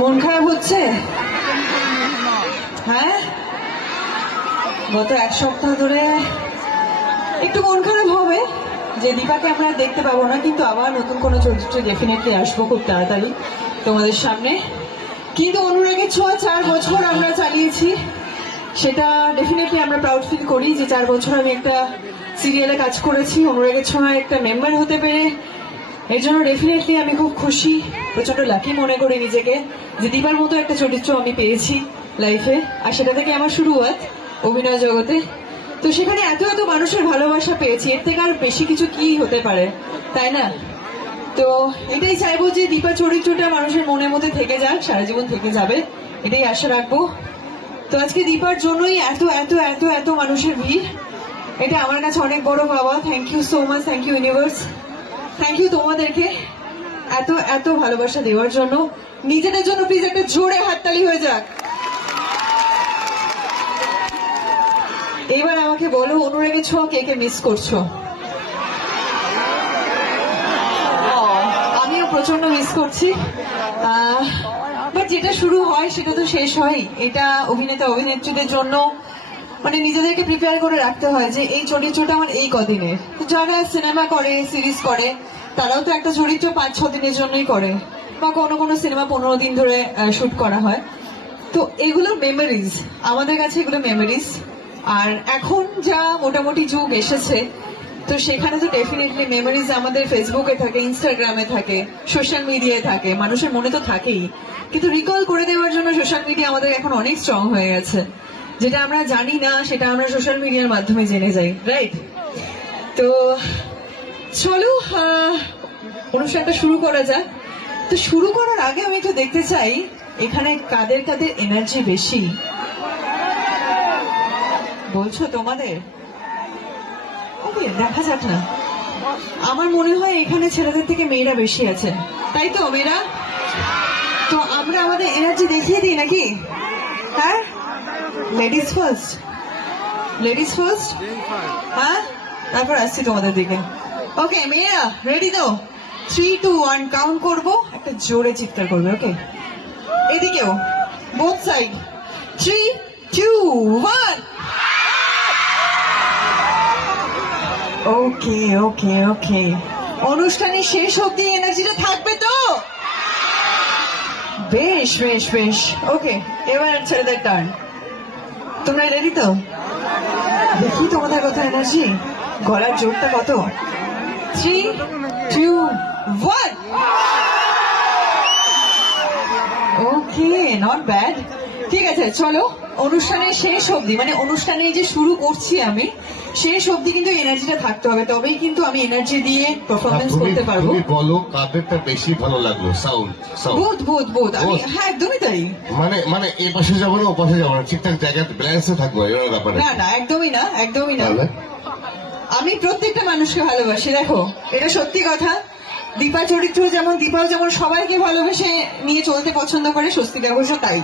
মন খারাপ হচ্ছে? হ্যাঁ, গত এক সপ্তাহ ধরে একটু মন খারাপ হবে যে দীপাকে আমরা দেখতে পাবো না, কিন্তু আবার নতুন কোনো চরিত্রে ডেফিনেটলি আসবো খুব তাড়াতাড়ি তোমাদের সামনে। কিন্তু অনুরাগের ছোঁয়া 4 বছর আমরা চালিয়েছি, সেটা ডেফিনেটলি আমরা প্রাউড ফিল করি যে 4 বছর আমি একটা সিরিয়ালে কাজ করেছি, অনুরাগের ছোঁয়ায় একটা মেম্বার হতে পেরে। এর জন্য ডেফিনেটলি আমি খুব খুশি, প্রচন্ড লাকি মনে করি নিজেকে যে দীপার মতো একটা চরিত্র আমি পেয়েছি লাইফে। আর সেটা থেকে আমার শুরুয়াত অভিনয় জগতে। তো সেখানে এত এত মানুষের ভালোবাসা পেয়েছি, এর থেকে আর বেশি কিছু কি হতে পারে, তাই না? তো এটাই চাইবো যে দীপা চরিত্রটা মানুষের মনের মধ্যে থেকে যাক, সারা জীবন থেকে যাবে, এটাই আশা রাখবো। তো আজকে দীপার জন্যই এত এত এত এত মানুষের ভিড়, এটা আমার কাছে অনেক বড় পাওয়া। Thank you so much, thank you universe, thank you তোমাদেরকে এত এত ভালোবাসা দেওয়ার জন্য। নিজেদের জন্য প্লিজ একটা জোরে হাততালি হয়ে যাক। এবার আমাকে বলো, অনুরাগের ছোঁয়া কে কে মিস করছো? আমিও প্রচন্ড মিস করছি, বাট যেটা শুরু হয় সেটা তো শেষ হয়। এটা অভিনেতা অভিনেত্রীদের জন্য মানে নিজেদেরকে প্রিপেয়ার করে রাখতে হয় যে এই চরিত্রটা আমার এই কদিনের। যারা সিনেমা করে, সিরিজ করে, তারাও তো একটা চরিত্র 5-6 দিনের জন্যই করে, বা কোনো কোনো সিনেমা 15 দিন ধরে শুট করা হয়। তো এগুলো মেমোরিজ, আমাদের কাছে এগুলো মেমোরিজ। আর এখন যা মোটামুটি যুগ এসেছে, তো সেখানে তো ডেফিনেটলি মেমোরিজ আমাদের ফেসবুকে থাকে, ইনস্টাগ্রামে থাকে, সোশ্যাল মিডিয়ায় থাকে, মানুষের মনে তো থাকেই। কিন্তু রিকল করে দেওয়ার জন্য সোশ্যাল মিডিয়া আমাদের এখন অনেক স্ট্রং হয়ে গেছে। যেটা আমরা জানি না সেটা আমরা সোশ্যাল মিডিয়ার মাধ্যমে জেনে যাই, রাইট? তো চলো অনুষ্ঠানটা শুরু করা যাক। তো শুরু করার আগে আমি একটু দেখতে চাই এখানে কাদের কাদের এনার্জি বেশি। বলছো তোমাদের? ওকে, দেখা যাক না। আমার মনে হয় এখানে ছেলেদের থেকে মেয়েরা বেশি আছে, তাই তো মেয়েরা? তো আমরা আমাদের এনার্জি দেখিয়ে দিই নাকি? হ্যাঁ, লেডিস ফার্স্ট, লেডিস ফার্স্ট। হ্যাঁ, তারপর আসছি তোমাদের দিকে। ওকে মেয়েরা, রেডি তো? 3, 2, 1 কাউন্ট করবো, একটা জোরে চিৎকার করবে। ওকে, এদিকেও, বোথ সাইড। 3, 2, 1। ওকে ওকে ওকে, অনুষ্ঠানের শেষ অব্দি এনার্জিটা থাকবে তো? বেশ বেশ বেশ। ওকে, এবার ছেলেদের টার্ন। তোমরা রেডি তো? দেখি তোমাদের কত এনার্জি, গলার জোরটা কত। 3, 2, 1। ওকে, নট ব্যাড। ঠিক আছে, চলো অনুষ্ঠানের শেষ অবধি, মানে অনুষ্ঠানে যে শুরু করছি আমি, শেষ অবধি কিন্তু এনার্জিটা থাকতে হবে, তবেই কিন্তু আমি এনার্জি দিয়ে পারফরমেন্স করতে পারবো। তুমি বলো কাদেরটা বেশি ভালো লাগলো? সাউন্ড বোধ বোধ বোধ, আমি হ্যাঁ একদমই তাই। মানে মানে এ পাশে যাবো না ও পাশে যাবো না, ঠিকঠাক জায়গাতে ব্যালেন্সে থাকবো, এর ব্যাপারে না না, একদমই না, একদমই না। আমি প্রত্যেকটা মানুষকে ভালোবাসি, দেখো এটা সত্যি কথা। দীপা চরিত্র যেমন, দীপাও যেমন সবাইকে ভালোবেসে নিয়ে চলতে পছন্দ করে, স্বস্তিকা ঘোষও তাই।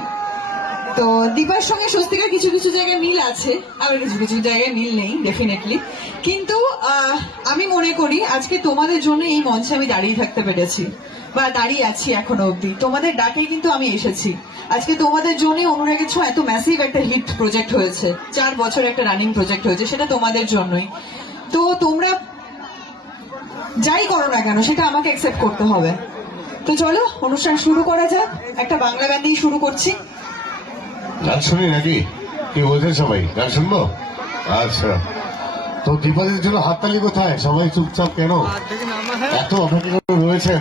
তো দীপার সঙ্গে স্বস্তিকার কিছু কিছু জায়গায় মিল আছে, আবার কিছু কিছু জায়গায় মিল নেই ডেফিনেটলি। কিন্তু আমি মনে করি আজকে তোমাদের জন্য এই মঞ্চে আমি দাঁড়িয়ে থাকতে পেরেছি, বা দাঁড়িয়ে আছি এখনো অব্দি। তোমাদের ডাকে কিন্তু আমি এসেছি আজকে। তোমাদের জন্য অনুরাগের ছোঁয়া এত ম্যাসিভ একটা হিট প্রজেক্ট হয়েছে, 4 বছর একটা রানিং প্রজেক্ট হয়েছে, সেটা তোমাদের জন্যই। তো তোমরা যাই করো না কেন সেটা আমাকে অ্যাকসেপ্ট করতে হবে। তো চলো অনুষ্ঠান শুরু করা যাক, একটা বাংলা গান দিয়ে শুরু করছি। গান শুনি নাকি? কি বলছেন সবাই, গান শুনবো? আচ্ছা, তো দীপাদের জন্য হাততালি কোথায়? সবাই চুপচাপ কেন? এত অপেক্ষা করে রয়েছেন।